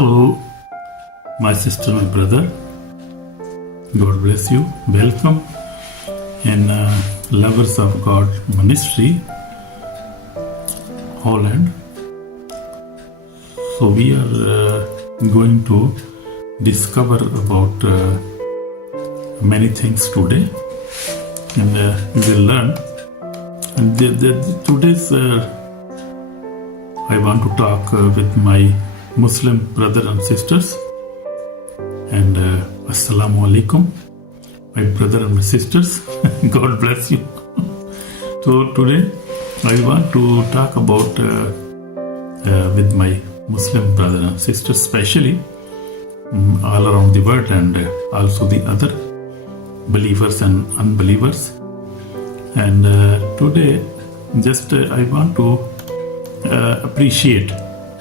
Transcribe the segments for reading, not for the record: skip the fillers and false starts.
Hello, my sister, my brother. God bless you. Welcome in Lovers of God Ministry, Holland. So we are going to discover about many things today, and we will learn. And today's I want to talk with my Muslim brother and sisters, and Assalamu Alaikum, my brother and my sisters. God bless you. So today I want to talk about with my Muslim brother and sisters, especially all around the world, and also the other believers and unbelievers. And today just I want to appreciate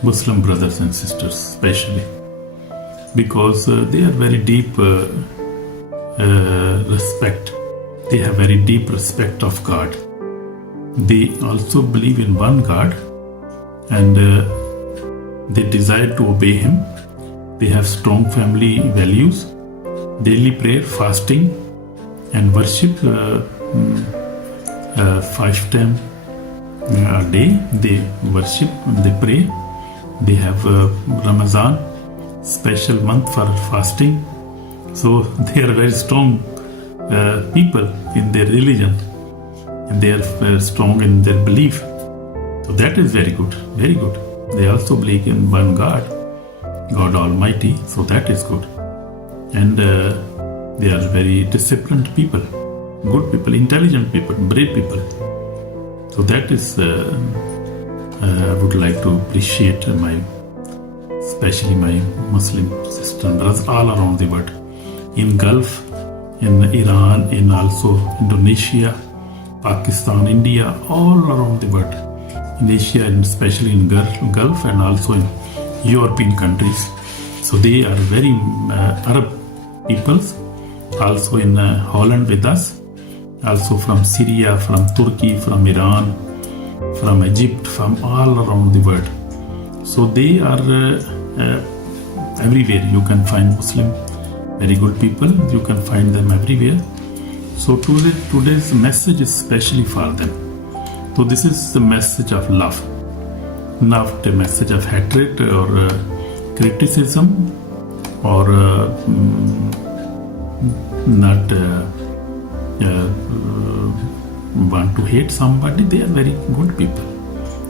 Muslim brothers and sisters, especially because they are very deep respect. They have very deep respect of God. They also believe in one God, and they desire to obey Him. They have strong family values, daily prayer, fasting, and worship 5 times a day. They worship, they pray. They have Ramadan, special month for fasting. So they are very strong people in their religion, and they are strong in their belief. So that is very good, very good. They also believe in one God, God Almighty. So that is good. And they are very disciplined people, good people, intelligent people, brave people. So that is I would like to appreciate especially my Muslim sisters and brothers all around the world, in Gulf, in Iran, in also Indonesia, Pakistan, India, all around the world, in Asia, and especially in Gulf, and also in European countries. So they are very Arab peoples, also in Holland with us, also from Syria, from Turkey, from Iran, from Egypt, from all around the world. So they are everywhere. You can find Muslim, very good people. You can find them everywhere. So today's message is especially for them. So this is the message of love, not a message of hatred or criticism, or not want to hate somebody. They are very good people.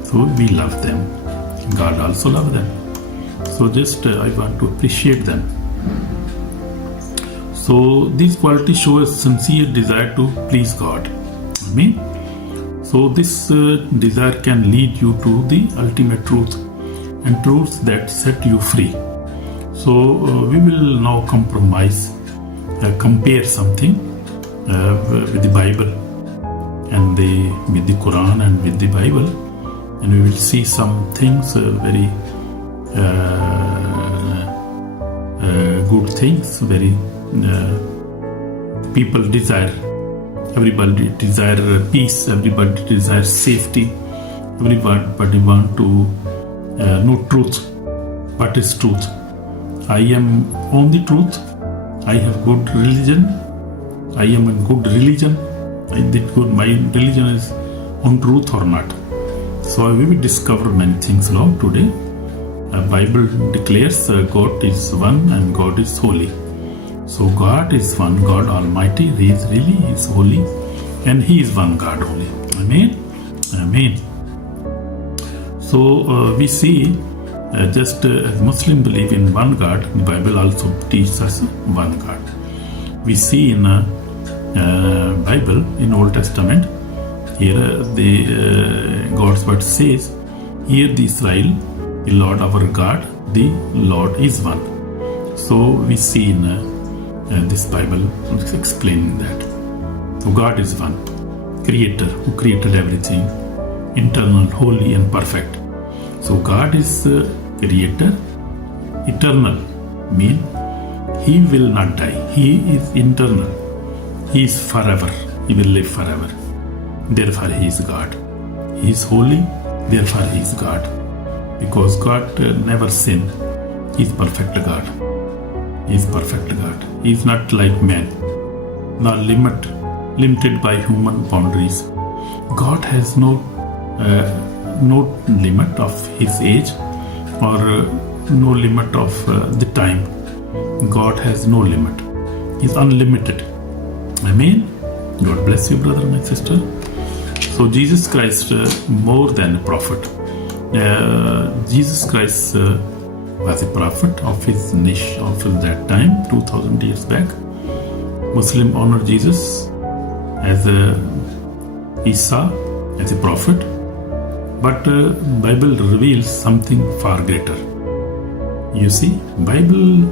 So we love them. God also loves them. So just I want to appreciate them. So these qualities show a sincere desire to please God. Amen. So this desire can lead you to the ultimate truth, and truths that set you free. So we will now compare something with the Bible and with the Quran and with the Bible, and we will see some things, very good things, very people desire. Everybody desire peace. Everybody desires safety. Everybody want to know truth. What is truth? I am on the truth. I have good religion. I am a good religion. I did good. My religion is on truth or not. So we will discover many things now today. The Bible declares God is one and God is holy. So God is one, God Almighty. He is holy, and He is one God only. Amen. Amen. So we see just as Muslim believe in one God, the Bible also teaches us one God. We see in Bible, in Old Testament, here God's word says, "Hear the Israel, the Lord our God, the Lord is one." So we see in this Bible explaining that. So God is one, Creator, who created everything, eternal, holy, and perfect. So God is Creator, eternal, mean He will not die. He is eternal. He is forever. He will live forever. Therefore He is God. He is holy. Therefore He is God. Because God never sinned. He is perfect God. He is perfect God. He is not like man, nor limited by human boundaries. God has no limit of his age or no limit of the time. God has no limit. He is unlimited. Amen. God bless you, brother, my sister. So Jesus Christ, more than a prophet. Jesus Christ was a prophet of his niche of that time, 2000 years back. Muslim honor Jesus as Isa, as a prophet. But Bible reveals something far greater. You see, Bible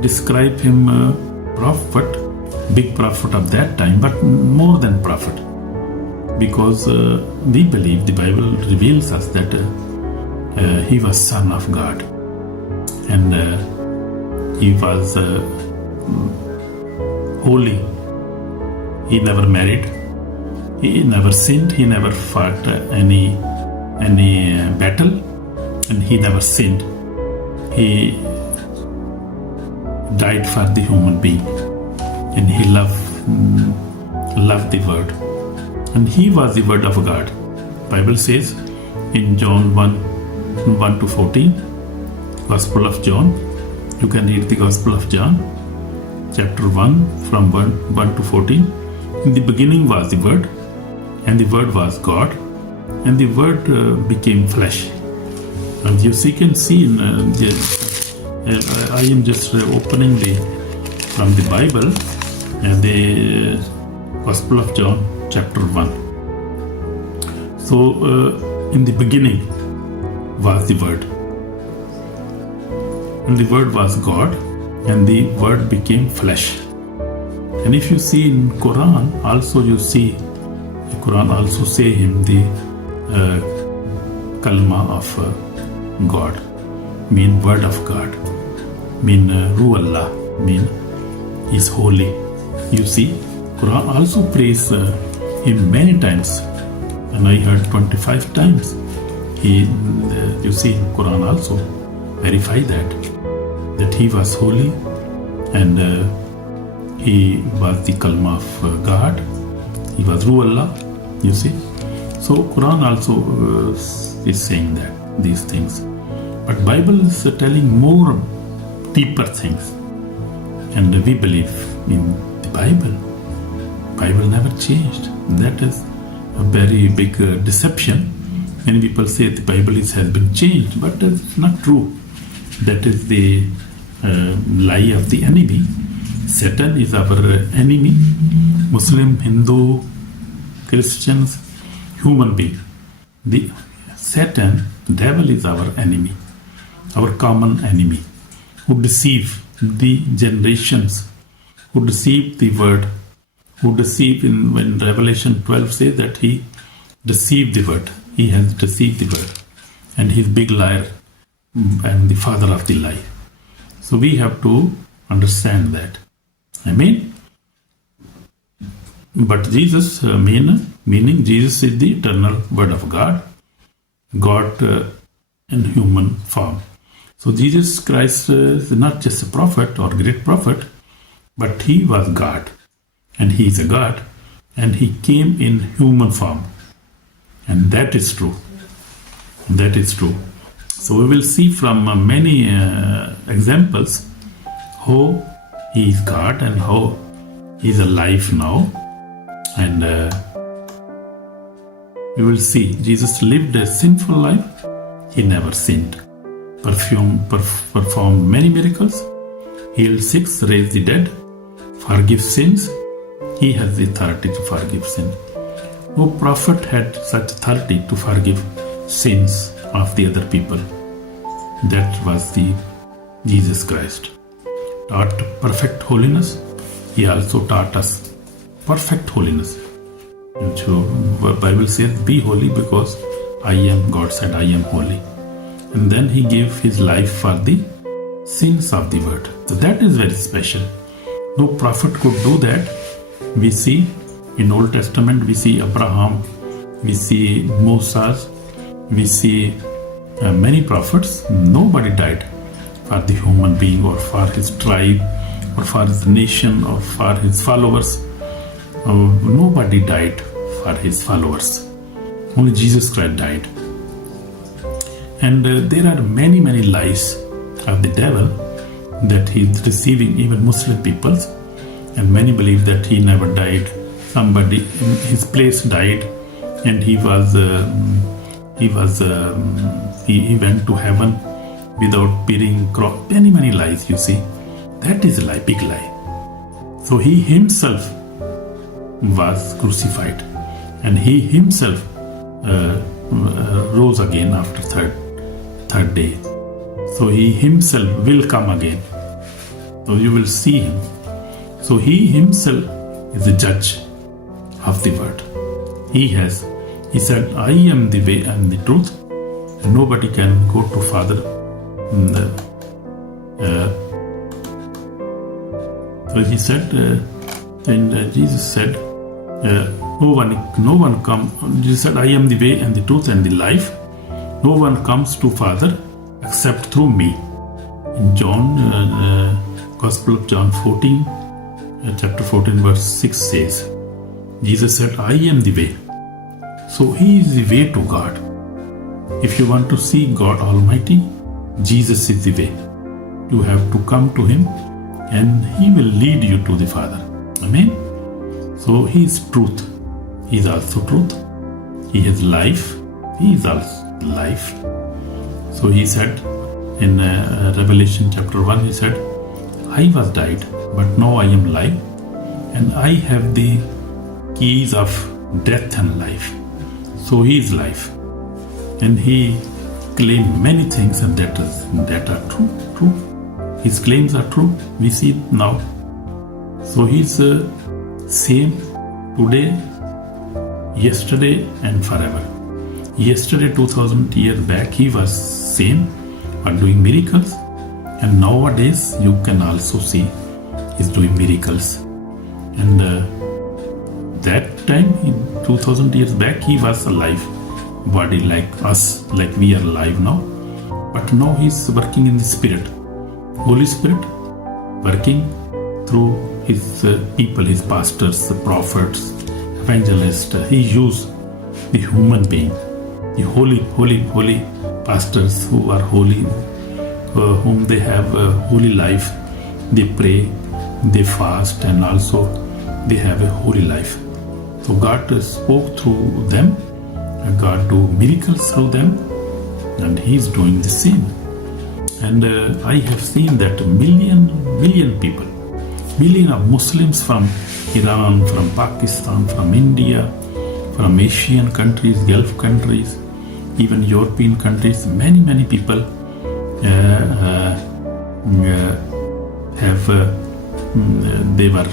describe him a prophet, big prophet of that time, but more than prophet. Because we believe the Bible reveals us that he was son of God. And he was holy. He never married. He never sinned. He never fought any battle, and he never sinned. He died for the human being, and he loved the word, and he was the word of God. Bible says in John 1 to 14, Gospel of John. You can read the Gospel of John, chapter 1 from 1 to 14. In the beginning was the Word, and the Word was God, and the Word became flesh. And you can see in I am just opening from the Bible, the Gospel of John, chapter 1. So in the beginning was the Word, and the Word was God, and the Word became flesh. And if you see in Quran, also you see the Quran also say him the kalma of God, mean word of God, mean Ruh Allah, mean is holy. You see, Quran also praise him many times, and I heard 25 times. You see, Quran also verify that he was holy, and he was the kalma of God. He was Ruh Allah. You see, so Quran also is saying that these things, but Bible is telling more deeper things, and we believe in the Bible. Bible never changed. That is a very big deception. Many people say the Bible has been changed, but it's not true. That is the lie of the enemy. Satan is our enemy. Muslim, Hindu, Christians, human being. The Satan, the devil, is our enemy, our common enemy, who deceive the generations, who deceive the word, who deceive when Revelation 12 says that he deceived the word. He has deceived the word, and he's big liar and the father of the lie. So we have to understand that. Amen. But Jesus, meaning Jesus is the eternal word of God, God in human form. So Jesus Christ is not just a prophet or great prophet, but he was God, and he is a God, and he came in human form. And that is true. That is true. So we will see from many examples how he is God and how he is alive now. And we will see Jesus lived a sinful life. He never sinned. Performed many miracles. Healed sick, raised the dead. Forgive sins. He has the authority to forgive sins. No prophet had such authority to forgive sins of the other people. That was the Jesus Christ. Taught perfect holiness. He also taught us perfect holiness. And so the Bible says, be holy because I am, God said, I am holy. And then he gave his life for the sins of the world. So that is very special. No prophet could do that. We see in Old Testament, we see Abraham, we see Moses, we see many prophets. Nobody died for the human being or for his tribe or for his nation or for his followers. Nobody died for his followers. Only Jesus Christ died. And there are many lies of the devil that he is deceiving even Muslim peoples, and many believe that he never died. Somebody in his place died, and he went to heaven without bearing cross. Many lies, you see. That is a lie, big lie. So he himself was crucified, and he himself rose again after third day. So he himself will come again. So you will see him. So he himself is the judge of the world. He said, I am the way and the truth, and nobody can go to Father. So he said, and Jesus said, no one come. Jesus said, I am the way and the truth and the life. No one comes to Father except through me. In Gospel of John 14, chapter 14, verse 6 says, Jesus said, I am the way. So he is the way to God. If you want to see God Almighty, Jesus is the way. You have to come to him, and he will lead you to the Father. Amen. So he is truth. He is also truth. He has life. He is also life. So he said in Revelation chapter 1, he said, I was died, but now I am alive, and I have the keys of death and life. So he is life, and he claimed many things, and that are true. His claims are true. We see it now. So he is same today, yesterday, and forever. Yesterday, 2000 years back, he was same, but doing miracles. And nowadays, you can also see he's doing miracles. And that time, 2000 years back, he was alive, body like us, like we are alive now. But now he's working in the Spirit, Holy Spirit, working through his people, his pastors, the prophets, evangelists. He used the human being, the holy pastors who are holy, whom they have a holy life. They pray, they fast, and also they have a holy life. So God spoke through them, and God do miracles through them, and He is doing the same. And I have seen that million people, million of Muslims from Iran, from Pakistan, from India, from Asian countries, Gulf countries, even European countries, many people they were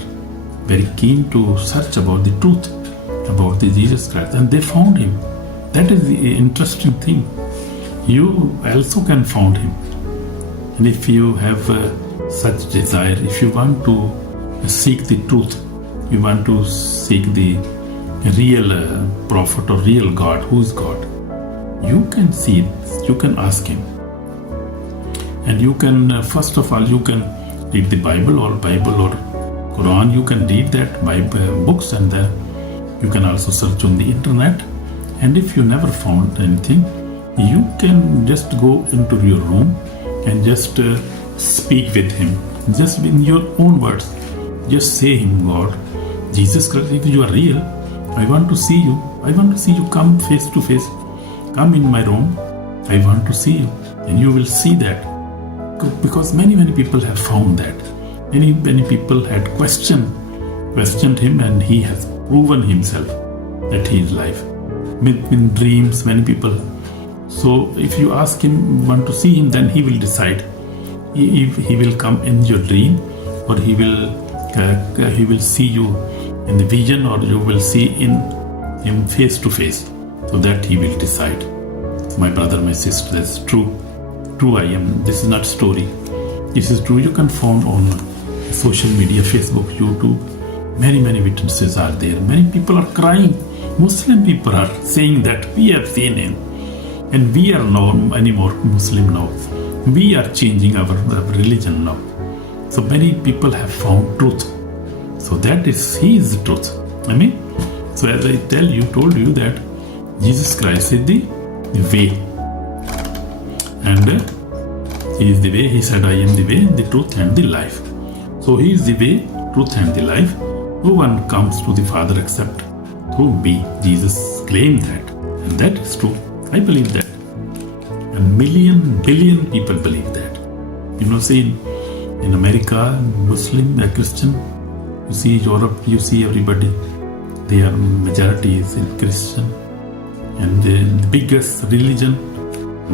very keen to search about the truth, about the Jesus Christ, and they found Him. That is the interesting thing. You also can find Him. And if you have such desire, if you want to seek the truth, you want to seek the real prophet or real God, who is God, you can see it, you can ask Him. And you can, first of all, you can read the Bible or Quran. You can read that Bible books, and you can also search on the internet. And if you never found anything, you can just go into your room and just speak with Him, just in your own words. Just say Him, God, Jesus Christ, if you are real, I want to see you. I want to see you. Come face to face. Come in my room. I want to see you. And you will see that. Because many people have found that. Many people had questioned Him, and He has proven Himself that He is life. In dreams, many people. So if you ask Him, want to see Him, then He will decide if He will come in your dream, or He will see you in the vision, or you will see Him face to face. So that He will decide. My brother, my sister, that's true. True, I am. This is not story. This is true. You can find on social media, Facebook, YouTube. Many witnesses are there. Many people are crying. Muslim people are saying that we have seen Him, and we are not anymore Muslim now. we are changing our religion now. So many people have found truth. So that is, He is the truth. Amen. So as I told you that Jesus Christ is the way. And He is the way. He said, I am the way, the truth and the life. So He is the way, truth and the life. No one comes to the Father except through me. Jesus claimed that. And that is true. I believe that. And billion people believe that. See in America, Muslim, Christian, you see Europe, you see everybody. Their majority is in Christian. And the biggest religion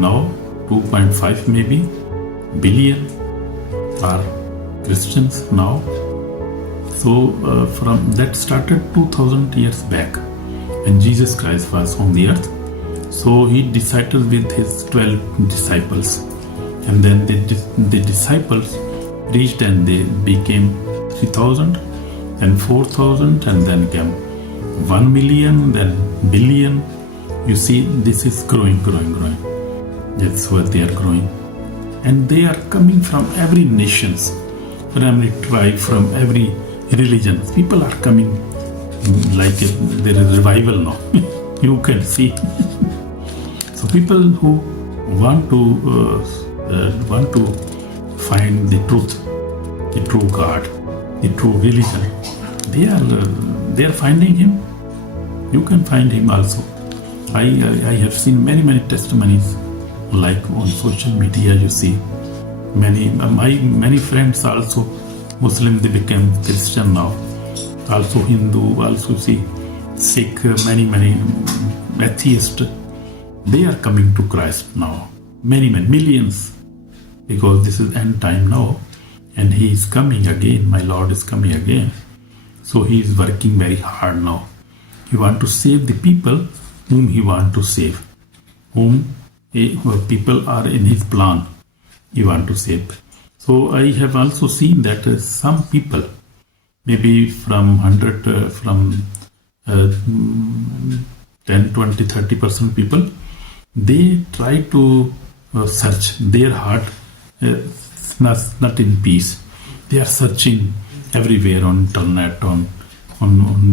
now, 2.5 maybe billion are Christians now. So from that started 2000 years back when Jesus Christ was on the earth. So He decided with His 12 disciples, and then the disciples reached and they became 3,000 and 4,000 and then came 1 million, then billion. You see, this is growing. That's what they are growing. And they are coming from every nation, from every tribe, from every religion. People are coming like there is revival now. You can see. So people who want to find the truth, the true God, the true religion, they are finding Him. You can find Him also. I have seen many testimonies, like on social media. You see many friends also Muslim, they became Christian now. Also Hindu, also see Sikh, many atheists. They are coming to Christ now. Many millions, because this is end time now, and He is coming again. My Lord is coming again. So He is working very hard now. He wants to save the people whom He wants to save, whom people are in His plan. He wants to save. So I have also seen that some people, maybe from 100, from 10, 20, 30% people, they try to search their heart, not in peace. They are searching everywhere on internet, on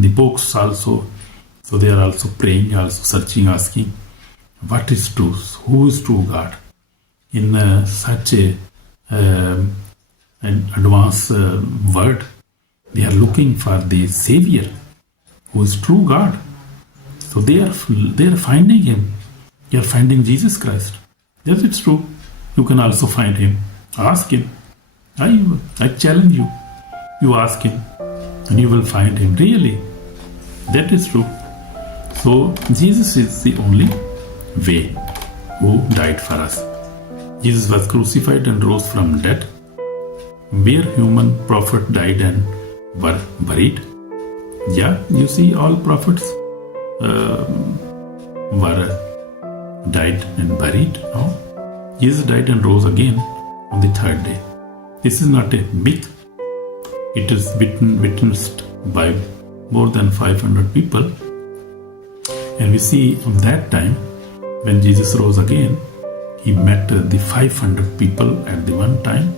the books also. So they are also praying, also searching, asking, what is truth? Who is true God? In such an advanced word, they are looking for the Savior, who is true God. So they are finding Him. They are finding Jesus Christ. Yes, it's true. You can also find Him. Ask Him. I challenge you. You ask Him, and you will find Him. Really, that is true. So Jesus is the only way who died for us. Jesus was crucified and rose from dead, where human prophet died and were buried. Yeah, you see, all prophets were died and buried. No, Jesus died and rose again on the third day. This is not a myth. It is witnessed by more than 500 people. And we see on that time, when Jesus rose again, He met the 500 people at the one time.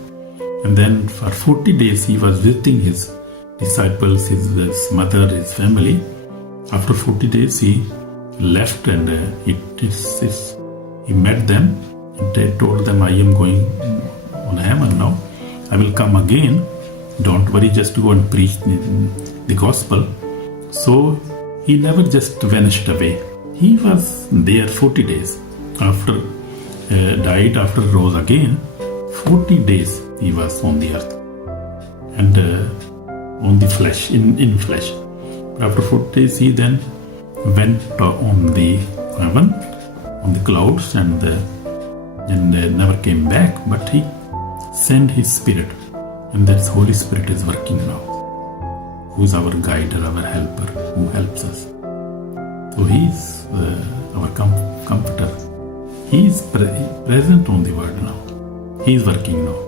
And then for 40 days, He was visiting His disciples, his mother, His family. After 40 days, He left and He met them and they told them, I am going on heaven now. I will come again. Don't worry, just go and preach the gospel. So He never just vanished away. He was there 40 days. After died, after rose again, 40 days He was on the earth and on the flesh, in flesh. After 40 days, He then went on the heaven, on the clouds, and never came back. But He sent His Spirit, and that Holy Spirit is working now, who is our guide, our helper, who helps us. So He is our comforter. He is present on the world now. He is working now.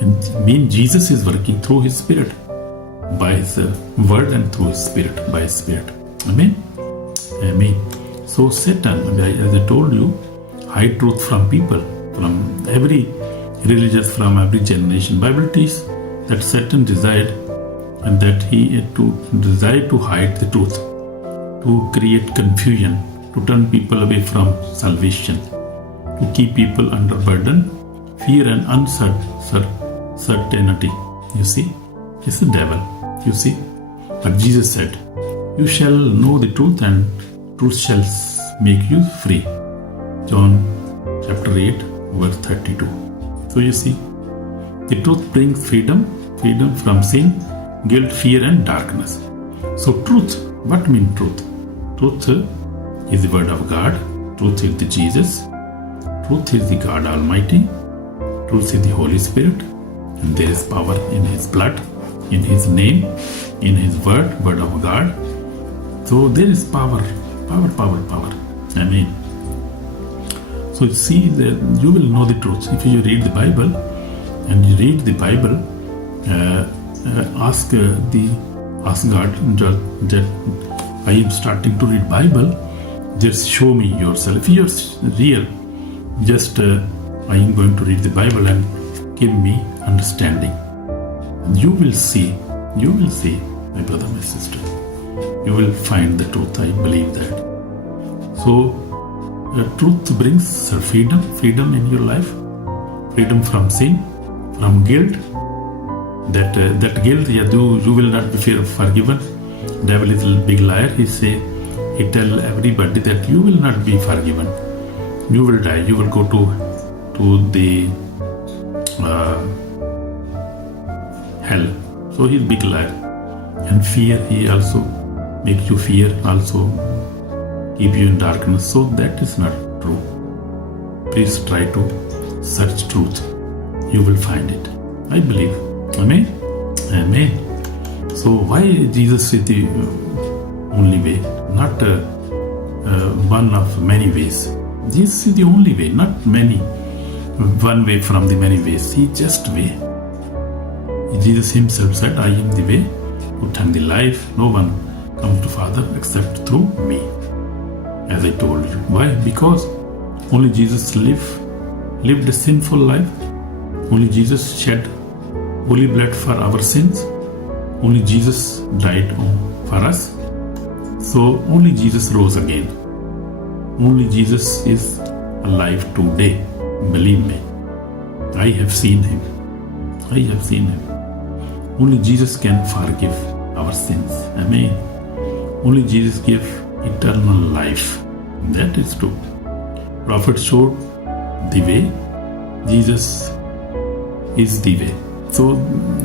And Jesus is working through His Spirit, by His word, and through His Spirit, by His Spirit. Amen? Amen. So Satan, as I told you, hide truth from people. from every religious, from every generation. Bible teaches that Satan desired and that he desired to hide the truth, to create confusion, to turn people away from salvation, to keep people under burden, fear and uncertainty. You see, it's the devil. You see, but Jesus said, "You shall know the truth, and truth shall make you free." John chapter 8, verse 32. So you see, the truth brings freedom from sin, guilt, fear, and darkness. So truth, what means truth? Truth is the word of God. Truth is the Jesus. Truth is the God Almighty. Truth is the Holy Spirit. And there is power in His blood, in His name, in His word of God. So there is power. Amen. So you see that you will know the truth. If you read the Bible, and you read the Bible, ask God that I am starting to read Bible. Just show me yourself. If you are real, just I am going to read the Bible and give me understanding. You will see, my brother, my sister. You will find the truth. I believe that. So, truth brings freedom in your life, freedom from sin, from guilt. That guilt, you will not be forgiven. Devil is a big liar. He tell everybody that you will not be forgiven. You will die. You will go to the hell. So he's big liar. And fear, he also makes you fear, also keep you in darkness. So that is not true. Please try to search truth. You will find it. I believe. Amen. Amen. So why Jesus is the only way, not one of many ways? Jesus is the only way, not many. One way from the many ways. He just way. Jesus himself said, "I am the way, truth and the life. No one comes to Father except through me." As I told you. Why? Because only Jesus lived a sinful life. Only Jesus shed holy blood for our sins. Only Jesus died for us. So only Jesus rose again. Only Jesus is alive today. Believe me. I have seen Him. Only Jesus can forgive our sins. Amen. Only Jesus gives eternal life. That is true. Prophet showed the way. Jesus is the way. So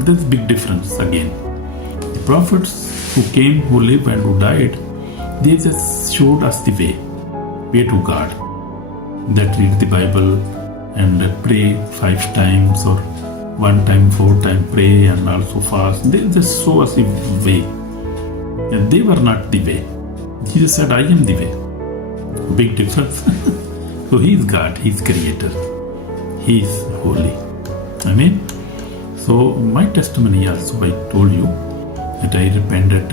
there's big difference again. The prophets who came, who lived and who died, they just showed us the way to God. That read the Bible and pray 5 times or 1 time, 4 times pray and also fast. They just show us the way. And they were not the way. Jesus said, "I am the way." Big difference. So He is God, He is Creator, He is holy. Amen. So my testimony also, I told you that I repented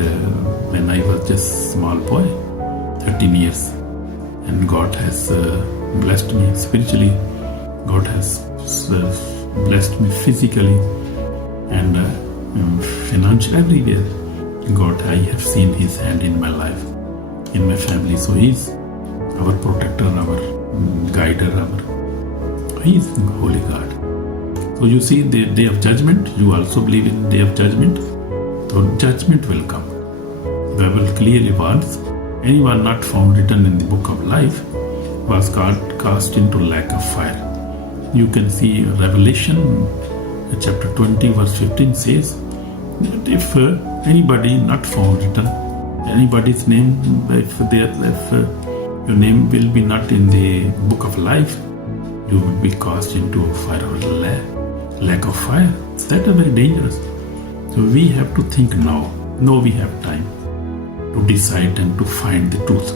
when I was just small boy, 13 years. And God has blessed me spiritually. God has blessed me physically and financially, everywhere. God, I have seen His hand in my life, in my family. So He is our protector, our guider, He is holy God. So you see the day of judgment, you also believe in day of judgment. So judgment will come. The Bible clearly warns, anyone not found written in the book of life was cast into lake of fire. You can see Revelation chapter 20 verse 15 says that if anybody not found written, anybody's name, if your name will be not in the book of life, you will be cast into a fire or lake of fire. That is very dangerous. So we have to think now. Now we have time to decide and to find the truth.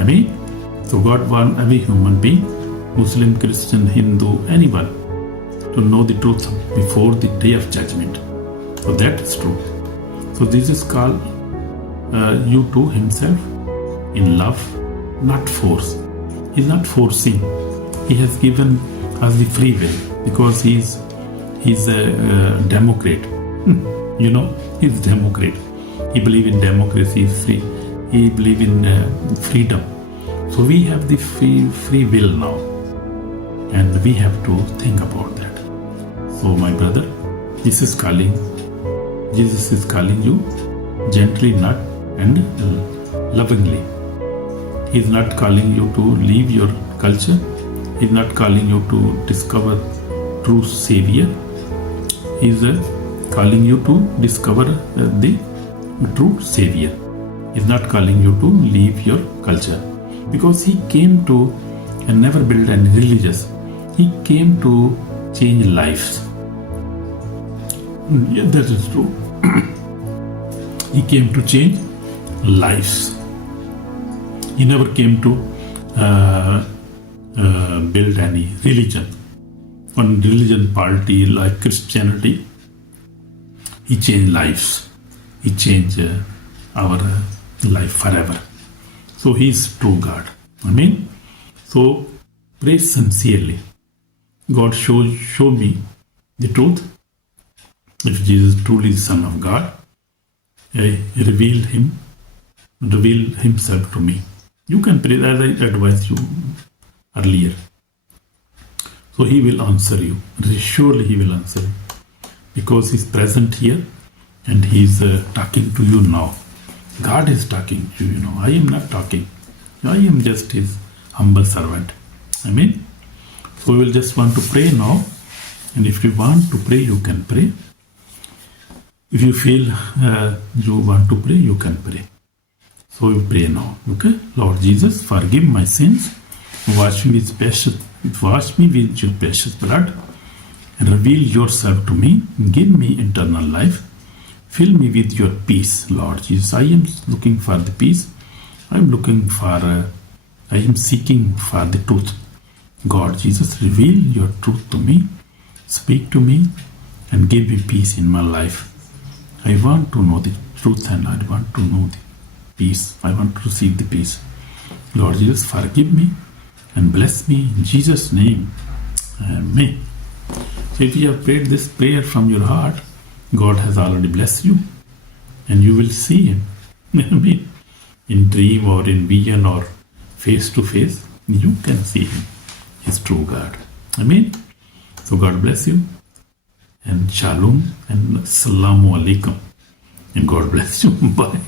Amen. So God wants every human being, Muslim, Christian, Hindu, anyone, to know the truth before the day of judgment. So that is true. So Jesus called you to Himself in love, not force. He's not forcing. He has given us the free will because he's a Democrat. You know, he's a Democrat. He believes in democracy, free. He believes in freedom. So we have the free will now, and we have to think about that. So my brother, Jesus is calling you gently, not and lovingly. He is not calling you to leave your culture. He is not calling you to discover true Savior. He is calling you to discover the true Savior. He is not calling you to leave your culture, because he came to and never build any religious. He came to change lives. Yeah, that is true. He came to change lives. He never came to build any religion. One religion party like Christianity. He changed lives. He changed our life forever. So he is true God. Amen. So pray sincerely. God, show me the truth. If Jesus truly is the Son of God, reveal himself to me. You can pray as I advised you earlier. So he will answer you. Surely he will answer you, because he's present here and he's talking to you now. God is talking to you. I am not talking. I am just his humble servant. Amen. So we will just want to pray now. And if you want to pray, you can pray. If you feel you want to pray, you can pray. So we pray now. Okay? Lord Jesus, forgive my sins. Wash me with your precious blood. And reveal yourself to me. Give me eternal life. Fill me with your peace, Lord Jesus. I am looking for the peace. I am seeking for the truth. God, Jesus, reveal your truth to me. Speak to me and give me peace in my life. I want to know the truth and I want to know the peace. I want to receive the peace. Lord Jesus, forgive me and bless me in Jesus' name. Amen. So if you have prayed this prayer from your heart, God has already blessed you and you will see Him. Amen. In dream or in vision or face to face, you can see Him. He's true God. Amen. So God bless you. And Shalom and Assalamu Alaikum. And God bless you. Bye.